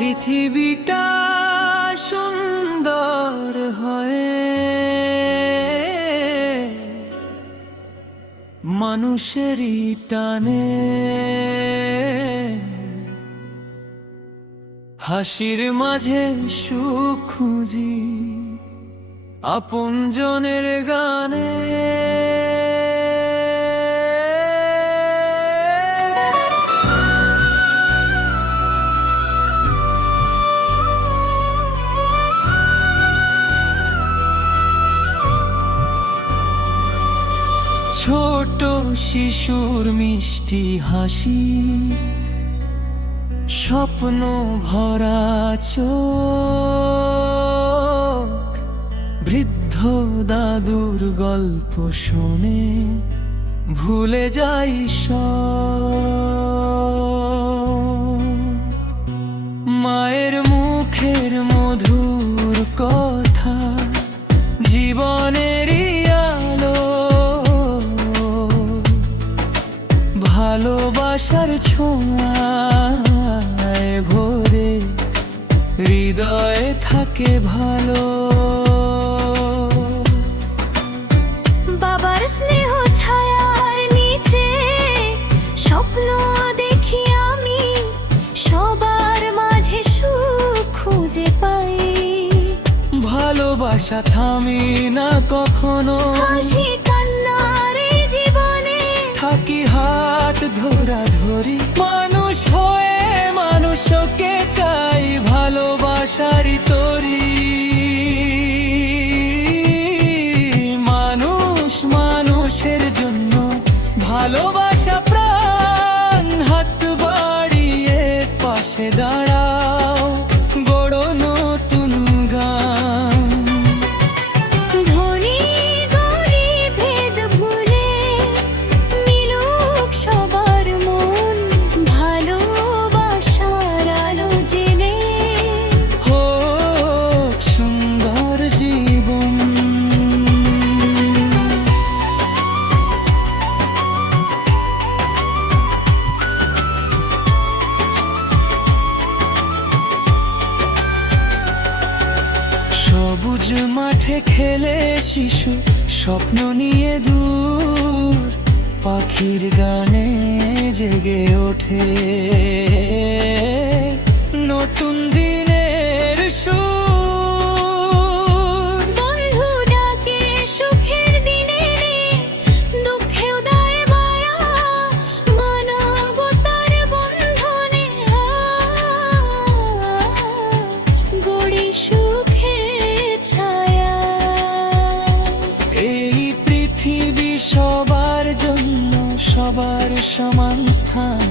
পৃথিবীটা সুন্দর হয় মানুষেরই টানে, হাসির মাঝে সুখ খুঁজি আপনজনের গানে। ছোট শিশুর মিষ্টি হাসি, স্বপ্ন ভরা চোখ, বৃদ্ধ দাদুর গল্প শুনে ভুলে যাই সব। মায়ের মুখের মধুর কথা জীবনেরই আলো, ভালোবাসার ছোঁয়ায় ভরে হৃদয়ে থাকে ভালো। বাবার স্নেহ ছায়ার নিচে স্বপ্ন দেখি আমি, সবার মাঝে সুখ খুঁজে পাই। ভালোবাসা থামি না কখনো, হাসি কান্নার এই জীবনে থাকি হাত ধরা ধরি। মানুষ হয়ে মানুষকে চাই ভালোবাসারই তরি। মানুষ মানুষের জন্য ভালোবাসা প্রাণ, হাত বাড়িয়ে পাশে দাঁড়াও, গড়ো নতুন গান। ধনী গরিব ভেদ ভুলে মিলুক সবার মন, ভালোবাসার আলো জেনে হোক সুন্দর জীবন। সবুজ মাঠে খেলে শিশু স্বপ্ন নিয়ে দূর, পাখির গানে জেগে ওঠে নতুন দিনের সুর। বন্ধু ডাকে সুখের দিনে, দুঃখেও দেয় মায়া, মানবতার বন্ধনে আজ গড়ি সুখের ছায়া। এই পৃথিবী সবার জন্য, সবার সমান স্থান,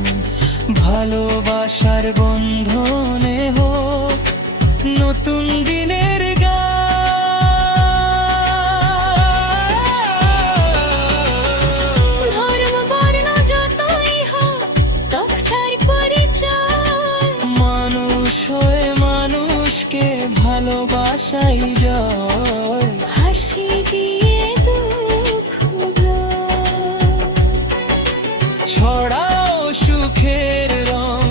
ভালোবাসার বন্ধনে হোক নতুন দিনের গান। ধর্ম বর্ণ যতই হোক তথার পরিচয়, মানুষ হয়ে মানুষকে ভালোবাসাই জয়। হাসি দিয়ে দুঃখ ছড়াও সুখের রং,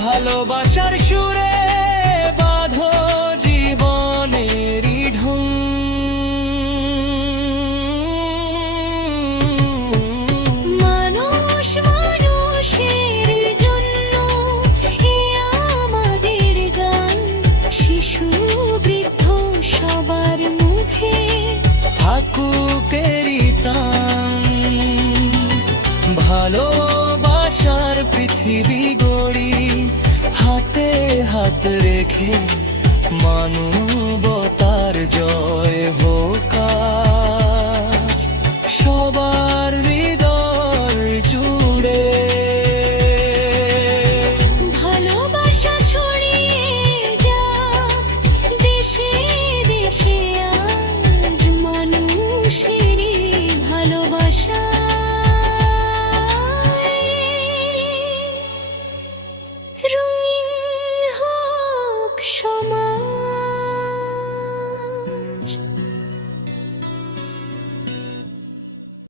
ভালোবাসার সুরে বাঁধো জীবনেরই ঢং। মানুষ মানুষের জন্য এ আমাদের গান। শিশু বৃদ্ধ সবার মুখে থাকুক এরই টান, ভালোবাসার পৃথিবী গড়ি, হাতে হাত রেখে মানব